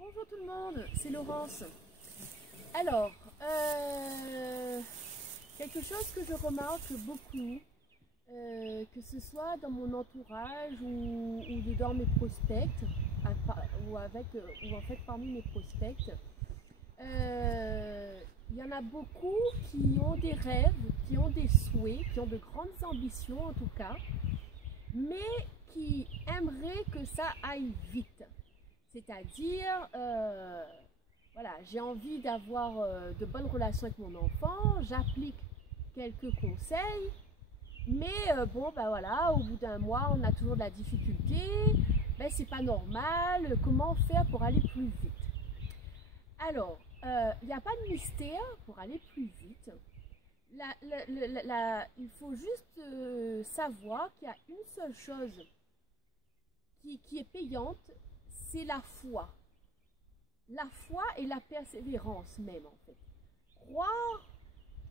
Bonjour tout le monde, c'est Laurence. Alors, quelque chose que je remarque beaucoup, que ce soit dans mon entourage ou dans mes prospects, ou en fait parmi mes prospects, il y en a beaucoup qui ont des rêves, qui ont des souhaits, qui ont de grandes ambitions en tout cas, mais qui aimeraient que ça aille vite. C'est-à-dire, voilà, j'ai envie d'avoir de bonnes relations avec mon enfant, j'applique quelques conseils, mais bon, ben voilà, au bout d'un mois, on a toujours de la difficulté, ben c'est pas normal, comment faire pour aller plus vite? Alors, il n'y a pas de mystère pour aller plus vite. Il faut juste savoir qu'il y a une seule chose qui est payante, c'est la foi. La foi et la persévérance même en fait. Croire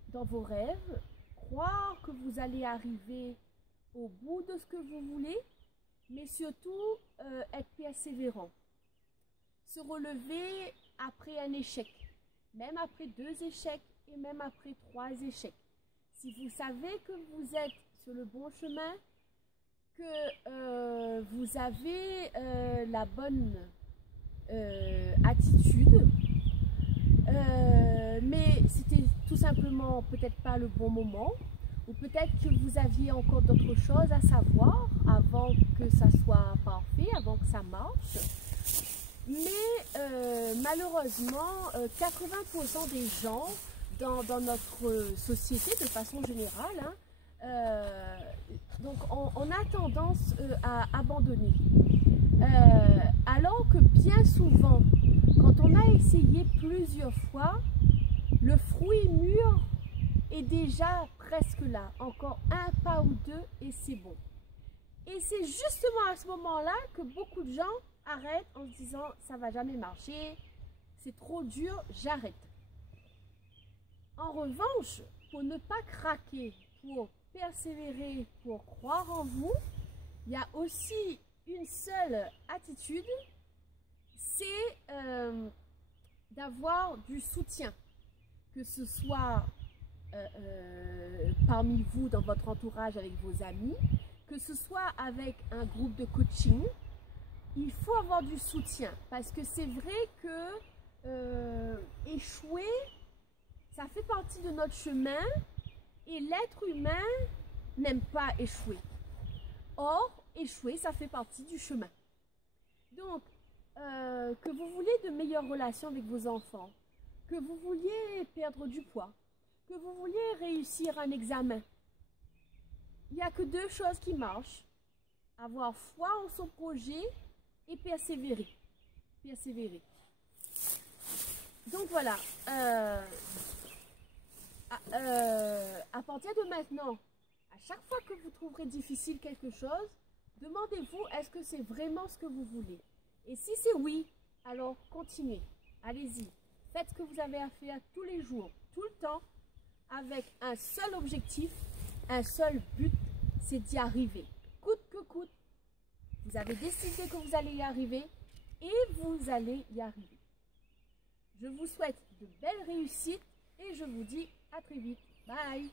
dans vos rêves, croire que vous allez arriver au bout de ce que vous voulez, mais surtout être persévérant. Se relever après un échec, même après 2 échecs et même après 3 échecs. Si vous savez que vous êtes sur le bon chemin, que vous avez la bonne attitude, mais c'était tout simplement peut-être pas le bon moment, ou peut-être que vous aviez encore d'autres choses à savoir avant que ça soit parfait, avant que ça marche. Mais malheureusement, 80% des gens dans notre société de façon générale, donc on a tendance à abandonner. Alors que bien souvent, quand on a essayé plusieurs fois, le fruit mûr est déjà presque là. Encore un pas ou deux et c'est bon. Et c'est justement à ce moment-là que beaucoup de gens arrêtent en se disant ça va jamais marcher, c'est trop dur, j'arrête. En revanche, pour ne pas craquer, pour persévérer, pour croire en vous, il y a aussi une seule attitude, c'est d'avoir du soutien, que ce soit parmi vous, dans votre entourage, avec vos amis, que ce soit avec un groupe de coaching. Il faut avoir du soutien parce que c'est vrai que échouer, ça fait partie de notre chemin et l'être humain n'aime pas échouer. Or, échouer, ça fait partie du chemin. Donc, que vous vouliez de meilleures relations avec vos enfants, que vous vouliez perdre du poids, que vous vouliez réussir un examen, il n'y a que 2 choses qui marchent. Avoir foi en son projet et persévérer. Persévérer. Donc voilà, à partir de maintenant, à chaque fois que vous trouverez difficile quelque chose, demandez-vous est-ce que c'est vraiment ce que vous voulez. Et si c'est oui, alors continuez, allez-y. Faites ce que vous avez à faire tous les jours, tout le temps, avec un seul objectif, un seul but, c'est d'y arriver. Coûte que coûte, vous avez décidé que vous allez y arriver et vous allez y arriver. Je vous souhaite de belles réussites et je vous dis à très vite. Bye!